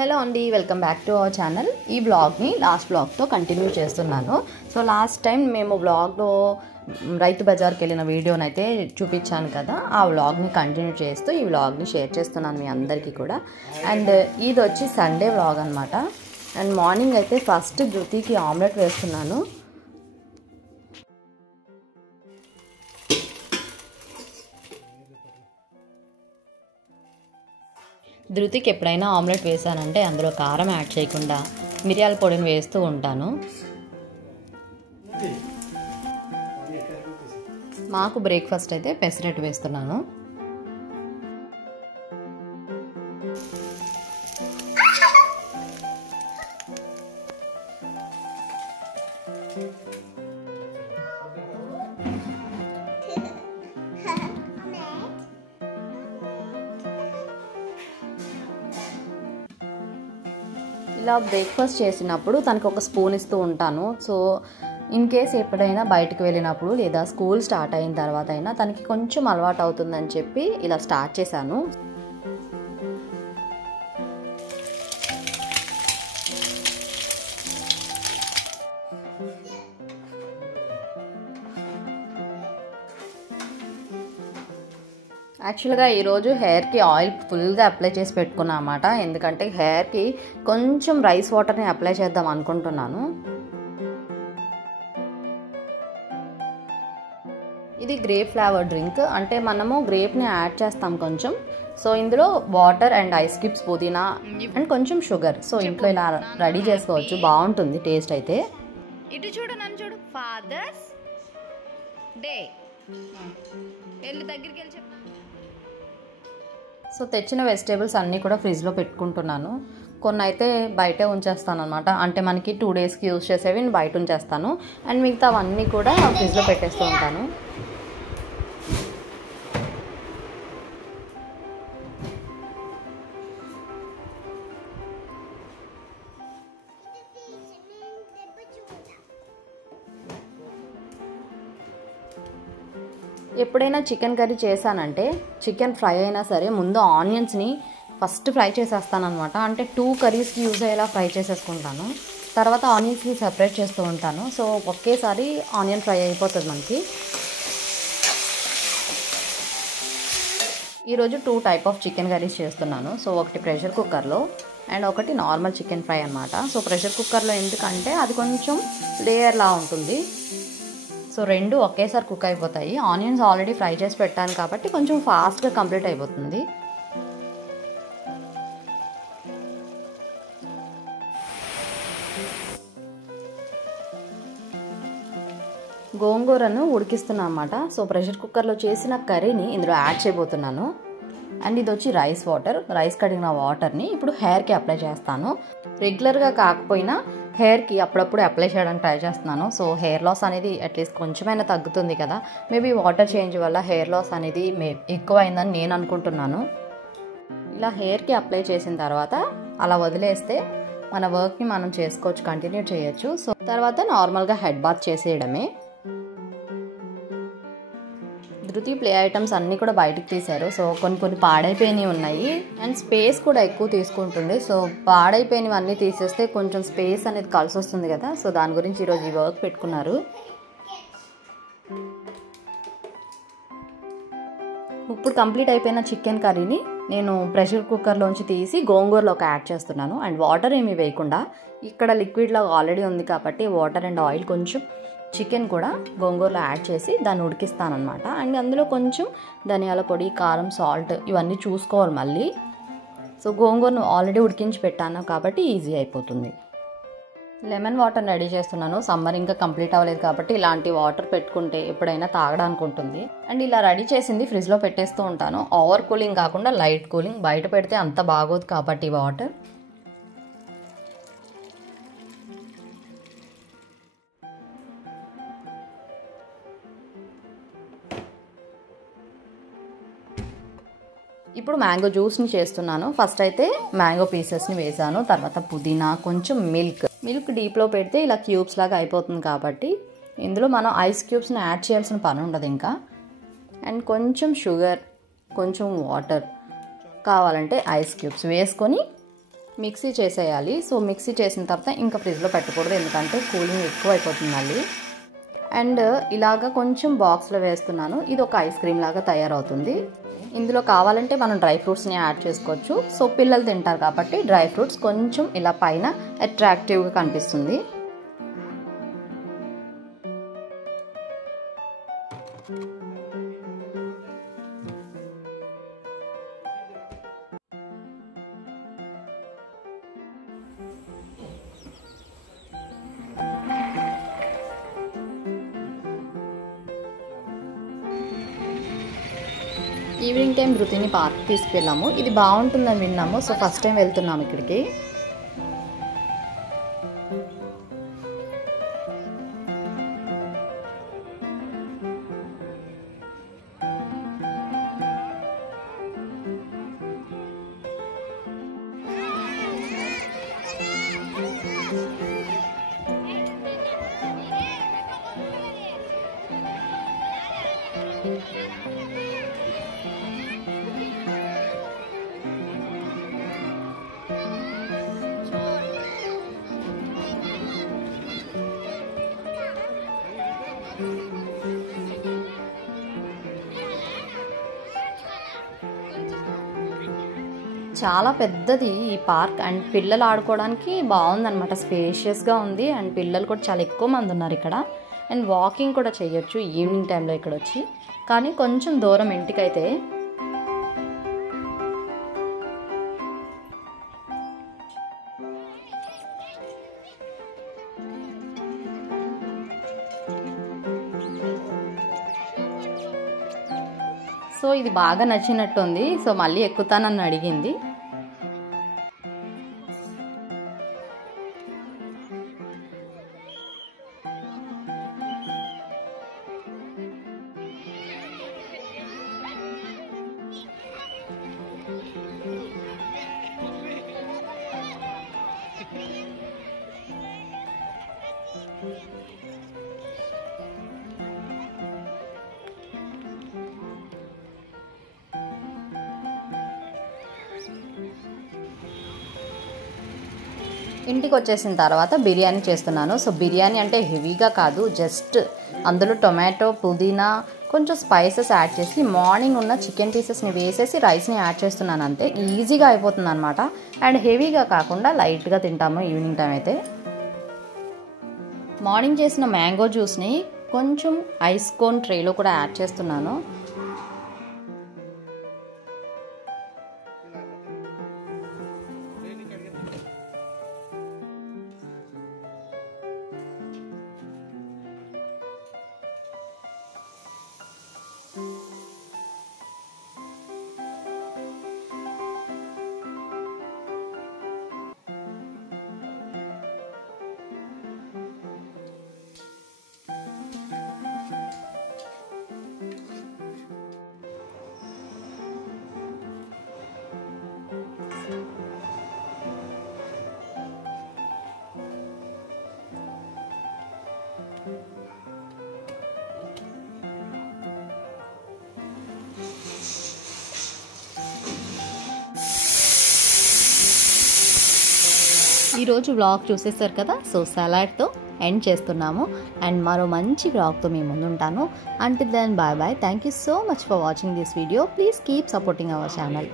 Hello అండి, welcome back to our channel. ఈ బ్లాగ్ని last బ్లాగ్తో continue చేస్తున్నాను. సో లాస్ట్ టైం మేము బ్లాగ్లో రైతు బజార్కి వెళ్ళిన వీడియోని అయితే చూపించాను కదా, ఆ వ్లాగ్ని కంటిన్యూ చేస్తూ ఈ వ్లాగ్ని షేర్ చేస్తున్నాను మీ అందరికీ కూడా. అండ్ ఇది వచ్చి సండే వ్లాగ్ అనమాట. అండ్ మార్నింగ్ అయితే ఫస్ట్ ధృతికి ఆమ్లెట్ వేస్తున్నాను. ధృతికి ఎప్పుడైనా ఆమ్లెట్ వేసానంటే అందులో కారం యాడ్ చేయకుండా మిరియాల పొడిని వేస్తూ ఉంటాను. మాకు బ్రేక్ఫాస్ట్ అయితే పెసరట్టు వేస్తున్నాను. ఇలా బ్రేక్ఫాస్ట్ చేసినప్పుడు తనకు ఒక స్పూన్ ఇస్తూ ఉంటాను. సో ఇన్ కేస్ ఎప్పుడైనా బయటకు వెళ్ళినప్పుడు లేదా స్కూల్ స్టార్ట్ అయిన తర్వాత అయినా తనకి కొంచెం అలవాటు అవుతుందని చెప్పి ఇలా స్టార్ట్ చేశాను. యాక్చువల్గా ఈరోజు హెయిర్కి ఆయిల్ ఫుల్గా అప్లై చేసి పెట్టుకున్నా అన్నమాట. ఎందుకంటే హెయిర్కి కొంచెం రైస్ వాటర్ని అప్లై చేద్దాం అనుకుంటున్నాను. ఇది గ్రేప్ ఫ్లేవర్ డ్రింక్, అంటే మనము గ్రేప్ని యాడ్ చేస్తాం కొంచెం. సో ఇందులో వాటర్ అండ్ ఐస్ క్యూబ్స్, పుదీనా అండ్ కొంచెం షుగర్. సో ఇంట్లో ఇలా రెడీ చేసుకోవచ్చు, బాగుంటుంది టేస్ట్ అయితే. ఇటు చూడు, నన్ను చూడు. ఫాదర్స్ డే వెళ్ళి దగ్గరికి వెళ్ళి చెప్పు. సో తెచ్చిన వెజిటేబుల్స్ అన్నీ కూడా ఫ్రిడ్జ్లో పెట్టుకుంటున్నాను. కొన్ని అయితే బయటే ఉంచేస్తాను అనమాట. అంటే మనకి 2 డేస్కి యూజ్ చేసేవి బయట ఉంచేస్తాను. అండ్ మిగతా అవన్నీ కూడా ఫ్రిడ్జ్లో పెట్టేస్తూ ఉంటాను. ఎప్పుడైనా చికెన్ కర్రీ చేశానంటే, చికెన్ ఫ్రై అయినా సరే ముందు ఆనియన్స్ని ఫస్ట్ ఫ్రై చేసేస్తాను అనమాట. అంటే 2 కర్రీస్కి యూజ్ అయ్యేలా ఫ్రై చేసేసుకుంటాను. తర్వాత ఆనియన్స్ని సెపరేట్ చేస్తూ ఉంటాను. సో ఒకేసారి ఆనియన్ ఫ్రై అయిపోతుంది మనకి. ఈరోజు 2 టైప్ ఆఫ్ చికెన్ కర్రీస్ చేస్తున్నాను. సో ఒకటి ప్రెషర్ కుక్కర్లో అండ్ ఒకటి నార్మల్ చికెన్ ఫ్రై అనమాట. సో ప్రెషర్ కుక్కర్లో ఎందుకంటే అది కొంచెం లేయర్లా ఉంటుంది. సో 2 ఒకేసారి కుక్ అయిపోతాయి. ఆనియన్స్ ఆల్రెడీ ఫ్రై చేసి పెట్టాను కాబట్టి కొంచెం ఫాస్ట్గా కంప్లీట్ అయిపోతుంది. గోంగూరను ఉడికిస్తున్నాను అన్నమాట. సో ప్రెషర్ కుక్కర్లో చేసిన కర్రీని ఇందులో యాడ్ చేయబోతున్నాను. అండ్ ఇది వచ్చి రైస్ వాటర్, రైస్ కడిగిన వాటర్ని ఇప్పుడు హెయిర్కి అప్లై చేస్తాను. రెగ్యులర్గా కాకపోయినా హెయిర్కి అప్పుడప్పుడు అప్లై చేయడానికి ట్రై చేస్తున్నాను. సో హెయిర్ లాస్ అనేది అట్లీస్ట్ కొంచెమైనా తగ్గుతుంది కదా. మేబీ వాటర్ చేంజ్ వల్ల హెయిర్ లాస్ అనేది ఎక్కువైందని నేను అనుకుంటున్నాను. ఇలా హెయిర్కి అప్లై చేసిన తర్వాత అలా వదిలేస్తే మన వర్క్ని మనం చేసుకోవచ్చు, కంటిన్యూ చేయొచ్చు. సో తర్వాత నార్మల్గా హెడ్ బాత్ చేసేయడమే. ధృతి ప్లే ఐటమ్స్ అన్నీ కూడా బయటకు తీశారు. సో కొన్ని పాడైపోయినవి ఉన్నాయి అండ్ స్పేస్ కూడా ఎక్కువ తీసుకుంటుంది. సో పాడైపోయినవి అన్నీ తీసేస్తే కొంచెం స్పేస్ అనేది కలిసి వస్తుంది కదా. సో దాని గురించి ఈరోజు ఈ వర్క్ పెట్టుకున్నారు. ఇప్పుడు కంప్లీట్ అయిపోయిన చికెన్ కర్రీని నేను ప్రెషర్ కుక్కర్లోంచి తీసి గోంగూరలోకి యాడ్ చేస్తున్నాను. అండ్ వాటర్ ఏమీ వేయకుండా, ఇక్కడ లిక్విడ్లో ఆల్రెడీ ఉంది కాబట్టి వాటర్ అండ్ ఆయిల్ కొంచెం చికెన్ కూడా గోంగూరలో యాడ్ చేసి దాన్ని ఉడికిస్తాను అనమాట. అండ్ అందులో కొంచెం ధనియాల పొడి, కారం, సాల్ట్ ఇవన్నీ చూసుకోవాలి మళ్ళీ. సో గోంగూరను ఆల్రెడీ ఉడికించి పెట్టాను కాబట్టి ఈజీ అయిపోతుంది. లెమన్ వాటర్ రెడీ చేస్తున్నాను. సమ్మర్ ఇంకా కంప్లీట్ అవ్వలేదు కాబట్టి ఇలాంటి వాటర్ పెట్టుకుంటే ఎప్పుడైనా తాగడానికి ఉంటుంది. అండ్ ఇలా రెడీ చేసింది ఫ్రిడ్జ్లో పెట్టేస్తూ ఉంటాను. ఓవర్ కూలింగ్ కాకుండా లైట్ కూలింగ్. బయట పెడితే అంత బాగోదు కాబట్టి వాటర్. ఇప్పుడు మ్యాంగో జ్యూస్ని చేస్తున్నాను. ఫస్ట్ అయితే మ్యాంగో పీసెస్ని వేసాను. తర్వాత పుదీనా, కొంచెం మిల్క్ డీప్లో పెడితే ఇలా క్యూబ్స్ లాగా అయిపోతుంది కాబట్టి ఇందులో మనం ఐస్ క్యూబ్స్ని యాడ్ చేయాల్సిన పని ఉండదు ఇంకా. అండ్ కొంచెం షుగర్, కొంచెం వాటర్, కావాలంటే ఐస్ క్యూబ్స్ వేసుకొని మిక్సీ చేసేయాలి. సో మిక్సీ చేసిన తర్వాత ఇంకా ఫ్రిడ్జ్లో పెట్టకూడదు, ఎందుకంటే కూలింగ్ ఎక్కువ అయిపోతుంది మళ్ళీ. అండ్ ఇలాగా కొంచెం బాక్స్లో వేస్తున్నాను. ఇది ఒక ఐస్ క్రీమ్ లాగా తయారవుతుంది. ఇందులో కావాలంటే మనం డ్రై ఫ్రూట్స్ని యాడ్ చేసుకోవచ్చు. సో పిల్లలు తింటారు కాబట్టి డ్రై ఫ్రూట్స్ కొంచెం ఇలా పైన అట్రాక్టివ్గా కనిపిస్తుంది. ఈవినింగ్ టైం ధృతిని పార్క్ తీసుకెళ్ళాము. ఇది బాగుంటుందని విన్నాము. సో ఫస్ట్ టైం వెళ్తున్నాము ఇక్కడికి. చాలా పెద్దది ఈ పార్క్ అండ్ పిల్లలు ఆడుకోవడానికి బాగుందన్నమాట. స్పేషియస్గా ఉంది అండ్ పిల్లలు కూడా చాలా ఎక్కువ మంది ఉన్నారు ఇక్కడ. అండ్ వాకింగ్ కూడా చేయొచ్చు ఈవినింగ్ టైంలో ఇక్కడ వచ్చి, కానీ కొంచెం దూరం ఇంటికైతే. సో ఇది బాగా నచ్చినట్టుంది. సో మళ్ళీ ఎక్కుతానని అడిగింది. ఇంటికి వచ్చేసిన తర్వాత బిర్యానీ చేస్తున్నాను. సో బిర్యానీ అంటే హెవీగా కాదు, జస్ట్ అందులో టొమాటో, పుదీనా, కొంచెం స్పైసెస్ యాడ్ చేసి మార్నింగ్ ఉన్న చికెన్ పీసెస్ని వేసేసి రైస్ని యాడ్ చేస్తున్నాను. అంతే, ఈజీగా అయిపోతుంది అనమాట. అండ్ హెవీగా కాకుండా లైట్గా తింటాము ఈవినింగ్ టైం అయితే. మార్నింగ్ చేసిన మ్యాంగో జ్యూస్ని కొంచెం ఐస్ కోన్ ట్రేలో కూడా యాడ్ చేస్తున్నాను. ఈరోజు వ్లాగ్ చూసేసారు కదా. సో సలాడ్తో ఎండ్ చేస్తున్నాము అండ్ మరో మంచి వ్లాగ్తో మీ ముందుంటాను. Until then bye bye. Thank you so much for watching this video. Please keep supporting our channel.